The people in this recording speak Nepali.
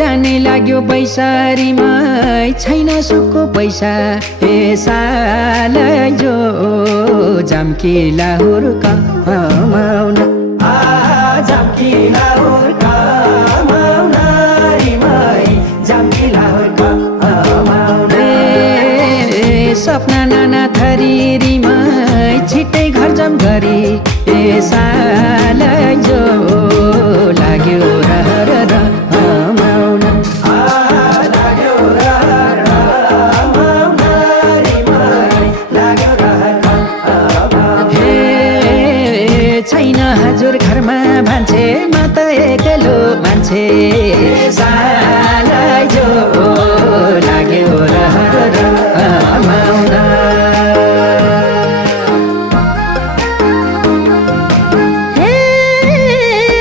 जाने लाग्यो बैसारीमा छैन सुखको पैसा हे साल जो जाम्की लाहुर कमाउन जाम्की लाहुर कमाउन रिमाई जाम्की लाहुर कमाउन सपना नाना थरी रिमाई छिट्टै घर जाम गरी हे साल जो लाग्यो रहर रमाउन लाग्यो रहर रमाउन रिमाई लाग्यो रहर रमाउन हे छैन हजुर घरमा मान्छे म त एक्लो मान्छे